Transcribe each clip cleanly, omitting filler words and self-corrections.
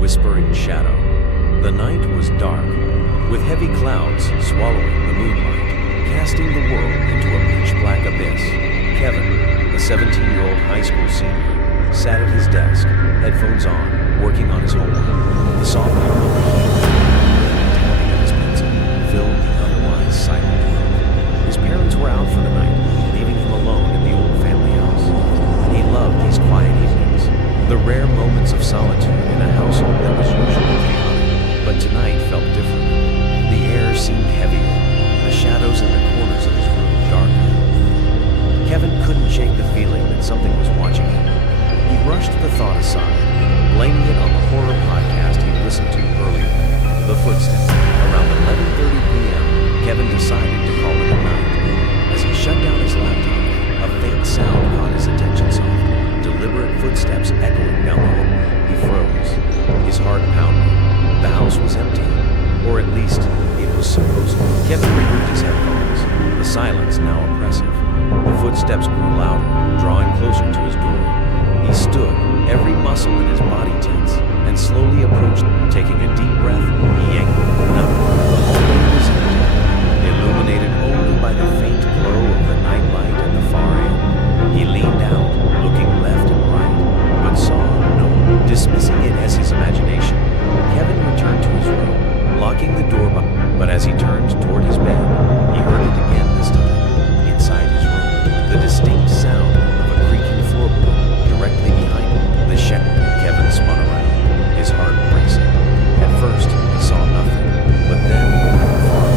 whispering shadow. The night was dark, with heavy clouds swallowing the moonlight, casting the world into a pitch-black abyss. Kevin, a 17-year-old high school senior, sat at his desk, headphones on, working on his homework. The soft hum of the heat tapping at his pencil filled the otherwise silent room. His parents were out for the night, leaving him alone in the old family house. He loved these quiet evenings, the rare moments of solitude in a household that was usually chaotic, but tonight felt different. The air seemed heavier, the shadows in the corners of his room darker. Kevin couldn't shake the feeling that something was watching him. He brushed the thought aside, blaming it on the horror podcast he listened to earlier. The Footsteps. Around 11:30 p.m., Kevin decided to call it a night. As he shut down his laptop, a faint sound caught his attention. Soft, deliberate footsteps echoing down the hall. He froze, his heart pounding. The house was empty, or at least it was supposed to. Kevin removed his headphones, the silence now oppressive. The footsteps grew louder, drawing closer to his door. He stood, every muscle in his body tense, and slowly approached. Taking a deep breath, he yanked. Nothing. The hallway was empty, illuminated only by the faint glow of the nightlight at the far end. He leaned out, looking left and right, but saw no one. Dismissing it as his imagination, Kevin returned to his room, locking the door. But as he turned toward his bed, he heard it again this time, inside his room. The distinct sound of a creaking floorboard directly behind him. The shadow. Kevin spun around, his heart racing. At first, he saw nothing, but then, far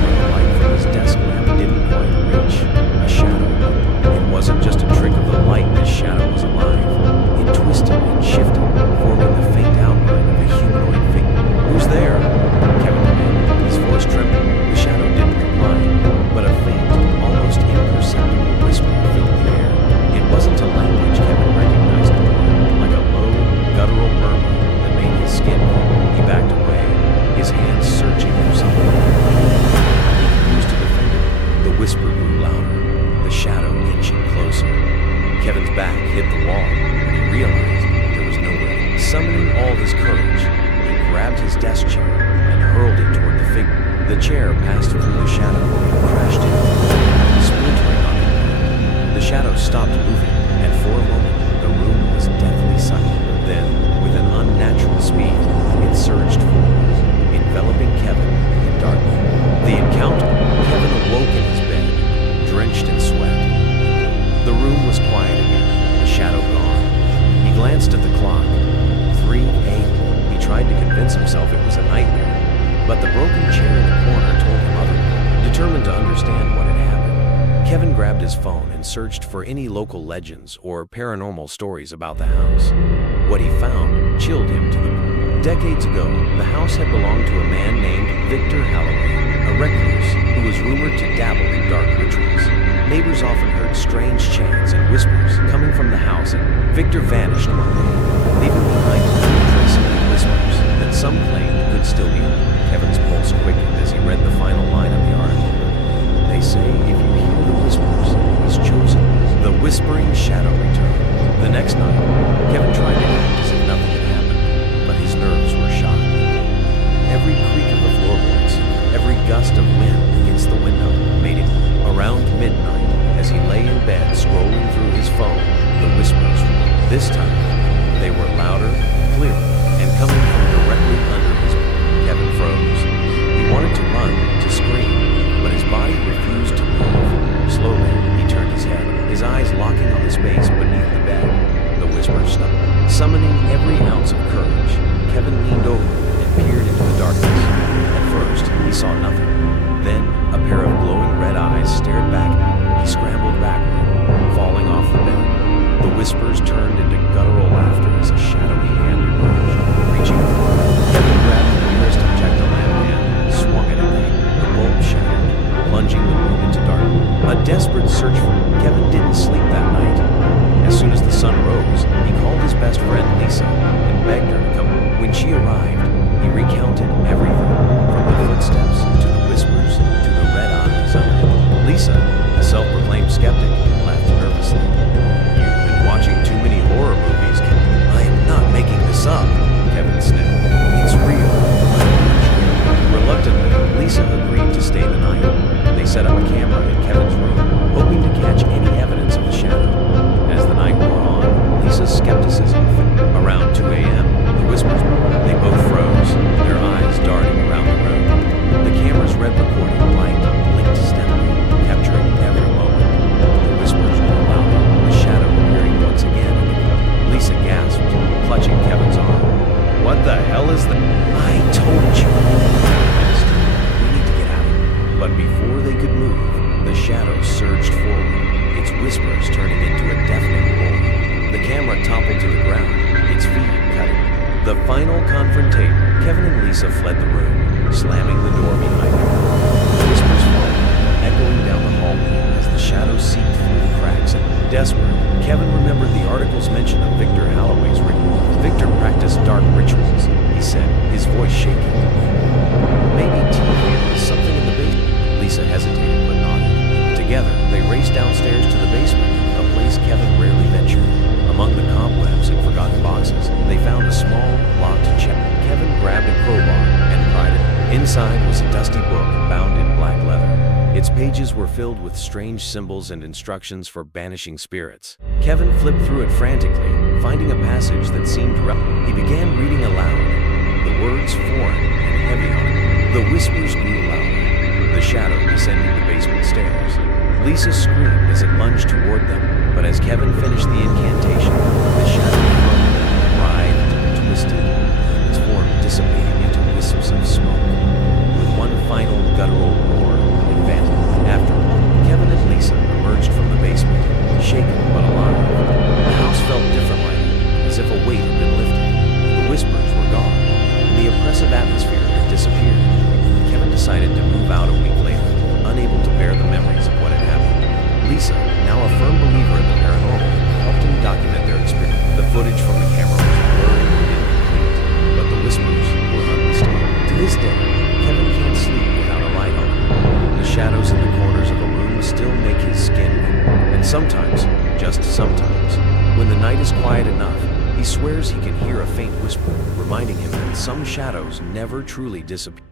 where the light from his desk lamp didn't quite reach, a shadow. It wasn't just a trick of the light, this shadow was alive. It twisted and shifted, forming the faint outline of a humanoid figure. "Who's there?" Kevin demanded, his voice trembling. The shadow didn't reply, but a faint, almost imperceptible whisper filled the air. It wasn't a language Kevin recognized before, like a low, guttural murmur that made his skin crawl. He backed away, his hands searching for something. He used to defend it. The whisper grew louder, the shadow inching closer. Kevin's back hit the wall, and he realized there was nowhere. Summoning all his courage, he grabbed his desk chair and hurled it toward the figure. The chair passed through the shadow and crashed into it, splintering on it. The shadow stopped moving, and for a moment, the room was deathly silent. Then, with an unnatural speed, it surged forward, enveloping Kevin in darkness. The encounter, Kevin awoke in his bed, drenched in sweat. The room was quiet again, the shadow gone. He glanced at the clock. 3 a.m. He tried to convince himself it was a nightmare, but the broken chair in the corner told him otherwise. Determined to understand what had happened, Kevin grabbed his phone and searched for any local legends or paranormal stories about the house. What he found chilled him to the core. Decades ago, the house had belonged to a man named Victor Holloway, a recluse who was rumored to dabble in dark rituals. Neighbors often heard strange chants and whispers coming from the house, and Victor vanished one day, leaving behind untraceable whispers that some claimed could still be heard. Kevin's pulse quickened as he read the final line of the article. They say if you hear the whispers, he's chosen. The whispering shadow returned. The next night, Kevin tried to act as if nothing had happened, but his nerves were shot. Every creak of the floorboards, every gust of wind against the window made it. Around midnight, as he lay in bed scrolling through his phone, the whispers. This time, they were louder, clearer, and coming from directly under his bed. Kevin froze. He wanted to run, to scream, but his body refused to move. Slowly, he turned his head, his eyes locking on the space beneath the bed. The whispers stopped. Summoning every ounce of courage, Kevin leaned over and peered into the darkness. At first, he saw nothing. Then, a pair of glowing red eyes stared back. He scrambled backward, falling off the bed. The whispers turned into guttural laughter as a shadowy hand emerged, reaching forward. Kevin grabbed the nearest objective lamp and swung it at him. The bulb shattered, plunging the room into darkness. A desperate search for Kevin didn't sleep that night. As soon as the sun rose, he called his best friend Lisa and begged her to come. When she arrived, he recounted everything, from the footsteps to the whispers to the red eyes under him. Lisa, a self-proclaimed skeptic, laughed nervously. "You've been watching too many horror movies. I am not as the... I told you. We need to get out. But before they could move, the shadow surged forward, its whispers turning into a deafening roar. The camera toppled to the ground, its feed cutting. The final confrontation. Kevin and Lisa fled the room, slamming the door behind them. The whispers followed, echoing down the hallway as the shadows seeped through the cracks. And desperate, Kevin remembered the article's mention of Victor Holloway's ritual. Victor practiced dark rituals, he said, his voice shaking. Maybe something in the basement. Lisa hesitated but nodded. Together, they raced downstairs to the basement, a place Kevin rarely ventured. Among the cobwebs and forgotten boxes, they found a small, locked chest. Kevin grabbed a crowbar and pried it. Inside was a dusty book bound in black leather. Its pages were filled with strange symbols and instructions for banishing spirits. Kevin flipped through it frantically, finding a passage that seemed relevant. He began reading aloud, the words foreign and heavy on it. The whispers grew louder. The shadow descended the basement stairs. Lisa screamed as it lunged toward them, but as Kevin finished the incantation, the shadow crumbled, writhed, twisted, its form dissipating into wisps of smoke. With one final guttural roar, it vanished. Afterward, Kevin and Lisa emerged from the basement, shaken but alive. The house felt different lighter, as if a weight had been lifted. The whispers were gone, and the oppressive atmosphere had disappeared. Kevin decided to move out a week later, unable to bear the memories of what had happened. Lisa, now a firm believer in the paranormal, helped him document their experience. The footage from the camera was blurry and incomplete, but the whispers were unmistakable. To this day, Kevin can't sleep without a light on. The shadows in the corners of a room still make his skin crawl. And sometimes, just sometimes, when the night is quiet enough, he swears he can hear a faint whisper, reminding him that some shadows never truly disappear.